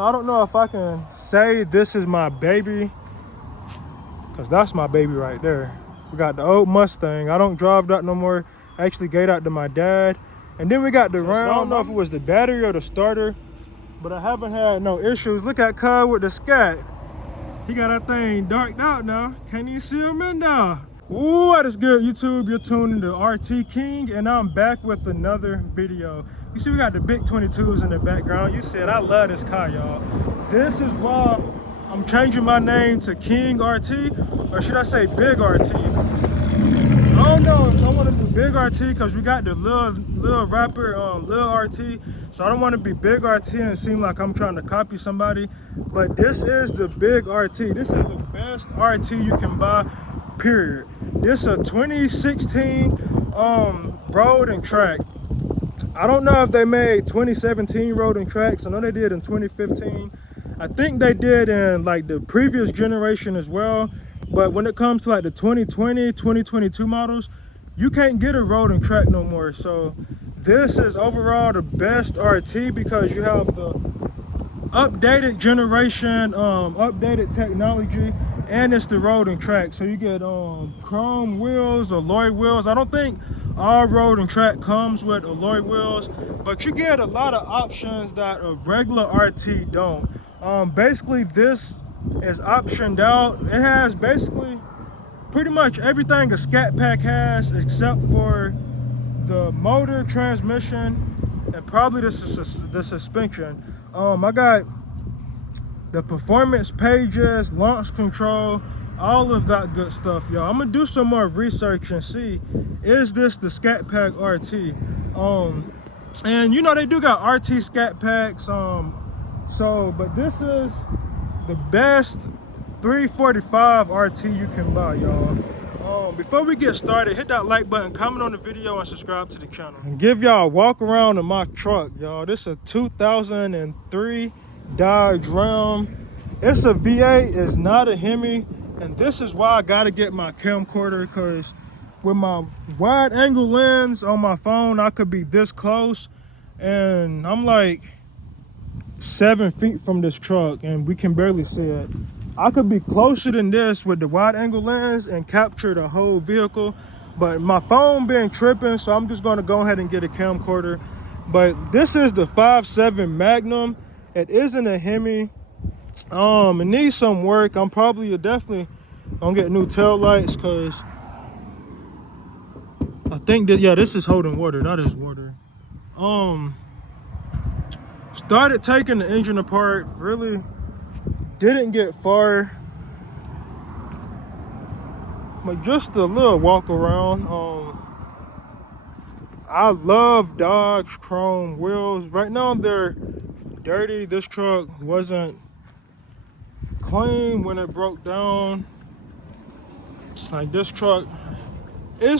I don't know if I can say this is my baby, because that's my baby right there. We got the old Mustang. I don't drive that no more. I actually gave that to my dad. And then we got the round. I don't know if it was the battery or the starter, but I haven't had no issues. Look at Cub with the scat. He got that thing darked out now. Can't even see him in there. Ooh, what is good, YouTube? You're tuning to RT King, and I'm back with another video. You see we got the big 22s in the background. You said I love this car, y'all. This is why I'm changing my name to King RT, or should I say Big RT? I don't know if I want to do Big RT because we got the little rapper Lil RT, so I don't want to be Big RT and seem like I'm trying to copy somebody. But this is the Big RT. This is the best RT you can buy, period. This is a 2016 road and track. I don't know if they made 2017 road and tracks. I know they did in 2015. I think they did in like the previous generation as well. But when it comes to like the 2020, 2022 models, you can't get a road and track no more. So this is overall the best RT because you have the updated generation, updated technology, and it's the road and track. So you get chrome wheels, alloy wheels. I don't think all road and track comes with alloy wheels, but you get a lot of options that a regular RT don't. Basically this is optioned out. It has basically pretty much everything a Scat Pack has except for the motor, transmission, and probably the suspension. I got the performance pages, launch control, all of that good stuff, y'all. I'm gonna do some more research and see, is this the Scat Pack RT? And you know they do got RT Scat Packs, but this is the best 345 RT you can buy, y'all. Before we get started, hit that like button, comment on the video, and subscribe to the channel. And give y'all a walk around in my truck, y'all. This is a 2003 Dodge Ram. It's a V8, it's not a Hemi. And this is why I gotta get my camcorder, because with my wide angle lens on my phone, I could be this close. And I'm like 7 feet from this truck and we can barely see it. I could be closer than this with the wide angle lens and capture the whole vehicle, but my phone been tripping, so I'm just gonna go ahead and get a camcorder. But this is the 5.7 Magnum. It isn't a Hemi. It needs some work. I'm definitely gonna get new tail lights because I think that, yeah, this is holding water. That is water. Started taking the engine apart, really didn't get far, but just a little walk around. I love Dodge chrome wheels. Right now they're dirty. This truck wasn't clean when it broke down. Like this truck, they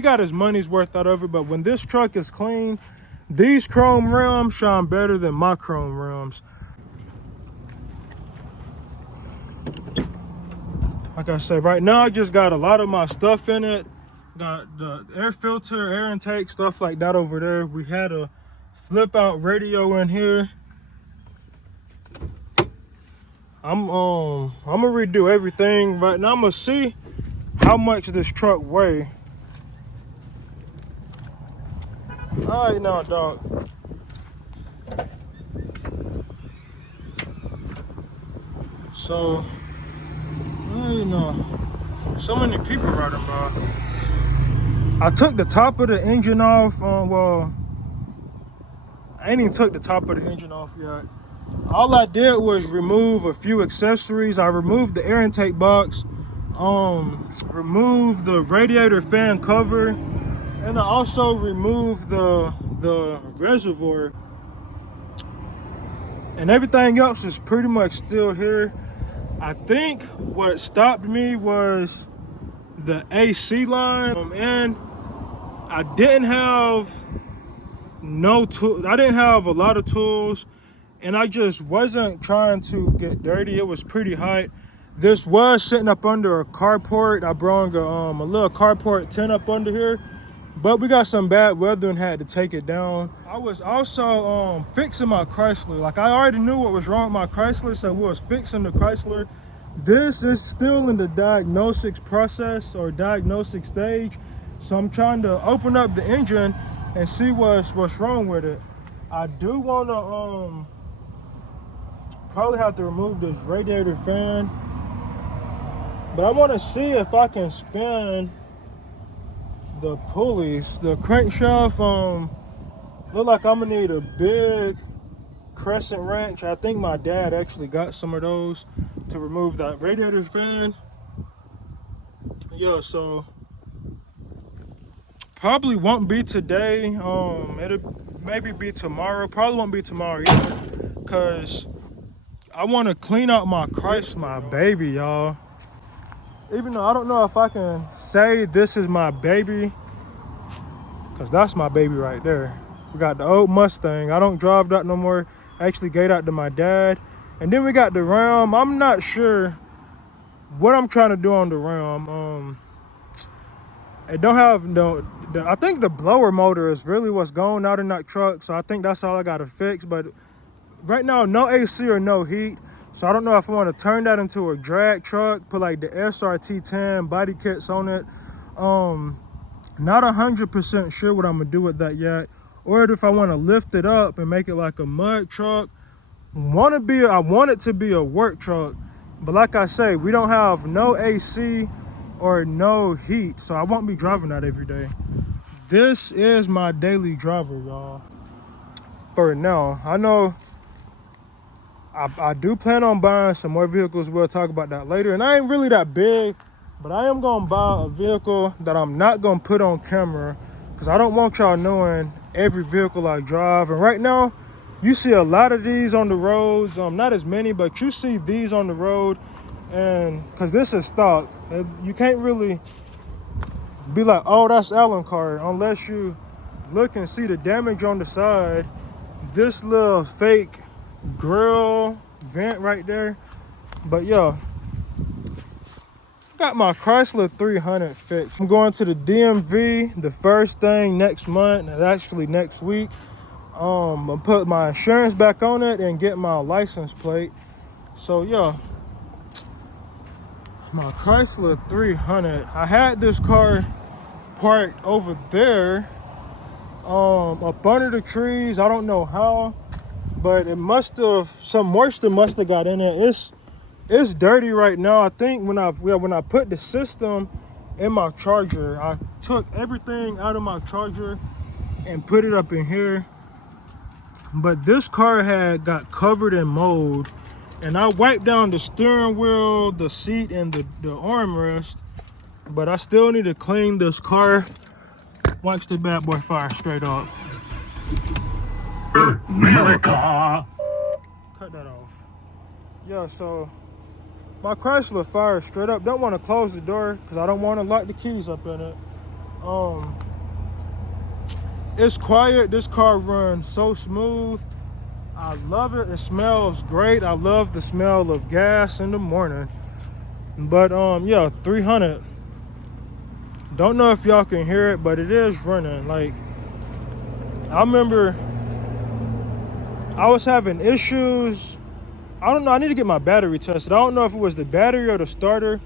got his money's worth out of it, but when this truck is clean, these chrome rims shine better than my chrome rims. Like I said, right now I just got a lot of my stuff in it. Got the air filter, air intake, stuff like that over there. We had a flip out radio in here. I'm gonna redo everything. Right now I'm gonna see how much this truck weigh. All right now, dog. So, you know, so many people riding by. I took the top of the engine off. Well, I ain't even took the top of the engine off yet. All I did was remove a few accessories. I removed the air intake box, removed the radiator fan cover, and I also removed the reservoir. And everything else is pretty much still here. I think what stopped me was the AC line, and I didn't have I didn't have a lot of tools, and I just wasn't trying to get dirty. It was pretty hot. This was sitting up under a carport. I brought a little carport tent up under here, but we got some bad weather and had to take it down. I was also fixing my Chrysler. Like, I already knew what was wrong with my Chrysler, so we was fixing the Chrysler. This is still in the diagnostics process or diagnostic stage, so I'm trying to open up the engine and see what's wrong with it. I do want to probably have to remove this radiator fan, but I want to see if I can spin the pulleys. The crankshaft look like I'm gonna need a big crescent wrench. I think my dad actually got some of those to remove that radiator fan. Yeah, so probably won't be today. It'll maybe be tomorrow. Probably won't be tomorrow either, because I want to clean out my Chrysler, my baby, y'all. Even though I don't know if I can say this is my baby, because that's my baby right there. We got the old Mustang. I don't drive that no more. I actually gave that to my dad. And then we got the Ram. I'm not sure what I'm trying to do on the Ram. It don't have I think the blower motor is really what's going out in that truck. So I think that's all I got to fix. But right now, no AC or no heat. So I don't know if I want to turn that into a drag truck, put like the SRT10 body kits on it. Not 100% sure what I'm gonna do with that yet, or if I want to lift it up and make it like a mud truck. I want it to be a work truck, but like I say, we don't have no AC or no heat, so I won't be driving that every day. This is my daily driver, y'all. For now, I know I do plan on buying some more vehicles. We'll talk about that later. And I ain't really that big, but I am gonna buy a vehicle that I'm not gonna put on camera, because I don't want y'all knowing every vehicle I drive. And right now, you see a lot of these on the roads. Not as many, but you see these on the road. And because this is stock, you can't really be like, oh, that's Alan car, unless you look and see the damage on the side. This little fake grill vent right there. But yeah, got my Chrysler 300 fixed. I'm going to the DMV the first thing next month, and actually next week. I'm gonna put my insurance back on it and get my license plate. So yeah, my Chrysler 300. I had this car parked over there, up under the trees. I don't know how, but it must have, some moisture must have got in it. It's dirty right now. I think when I put the system in my charger, I took everything out of my charger and put it up in here. But this car got covered in mold, and I wiped down the steering wheel, the seat, and the armrest. But I still need to clean this car. Watch the bad boy fire straight up. America. Cut that off. Yeah, so my Chrysler fire straight up. Don't want to close the door because I don't want to lock the keys up in it. It's quiet. This car runs so smooth. I love it. It smells great. I love the smell of gas in the morning. But yeah, 300. Don't know if y'all can hear it, but it is running. Like, I remember I was having issues. I don't know. I need to get my battery tested. I don't know if it was the battery or the starter,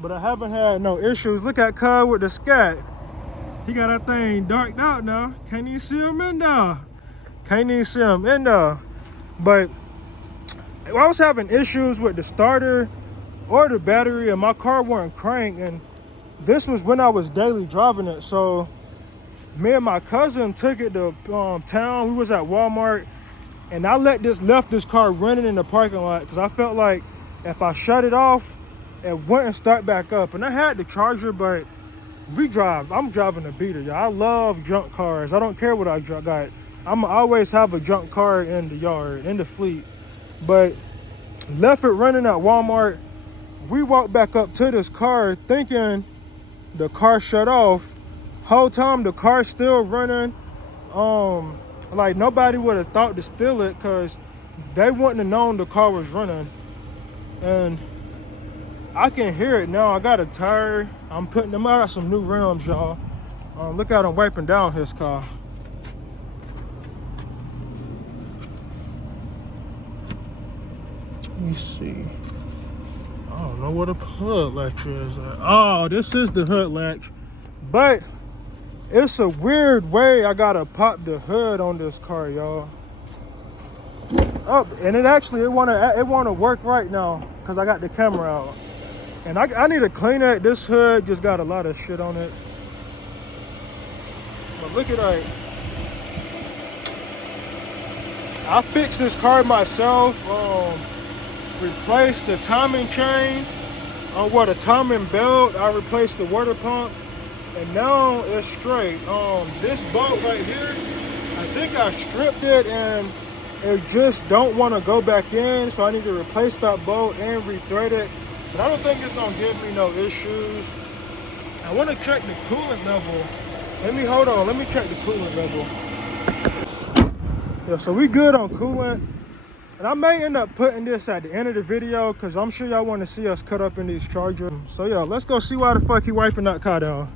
but I haven't had no issues. Look at Cub with the scat. He got that thing darked out now. Can't even see him in there. Can't even see him in there. But I was having issues with the starter or the battery, and my car wasn't cranked. And this was when I was daily driving it. So me and my cousin took it to town. We was at Walmart, and I left this car running in the parking lot because I felt like if I shut it off, it wouldn't start back up. And I had the charger, but I'm driving a beater, y'all. I love junk cars. I don't care what I got. I always have a junk car in the yard, in the fleet. But left it running at Walmart. We walked back up to this car thinking the car shut off. Whole time the car's still running. Like, nobody would have thought to steal it because they wouldn't have known the car was running. And I can hear it now. I got a tire. I got some new rims, y'all. Look at him wiping down his car. Let me see. I don't know what a hood latch is. Oh, this is the hood latch. But it's a weird way I gotta pop the hood on this car, y'all. Oh, and it wanna work right now because I got the camera out. And I need to clean it. This hood just got a lot of shit on it. But look at that. I fixed this car myself. Replaced the timing chain on the timing belt. I replaced the water pump, and now it's straight. This bolt right here, I think I stripped it and it just don't want to go back in, so I need to replace that bolt and rethread it. But I don't think it's gonna give me no issues. I want to check the coolant level. Let me check the coolant level. Yeah, so we good on coolant. And I may end up putting this at the end of the video because I'm sure y'all want to see us cut up in these chargers. So yeah, let's go see why the fuck he wiping that car down.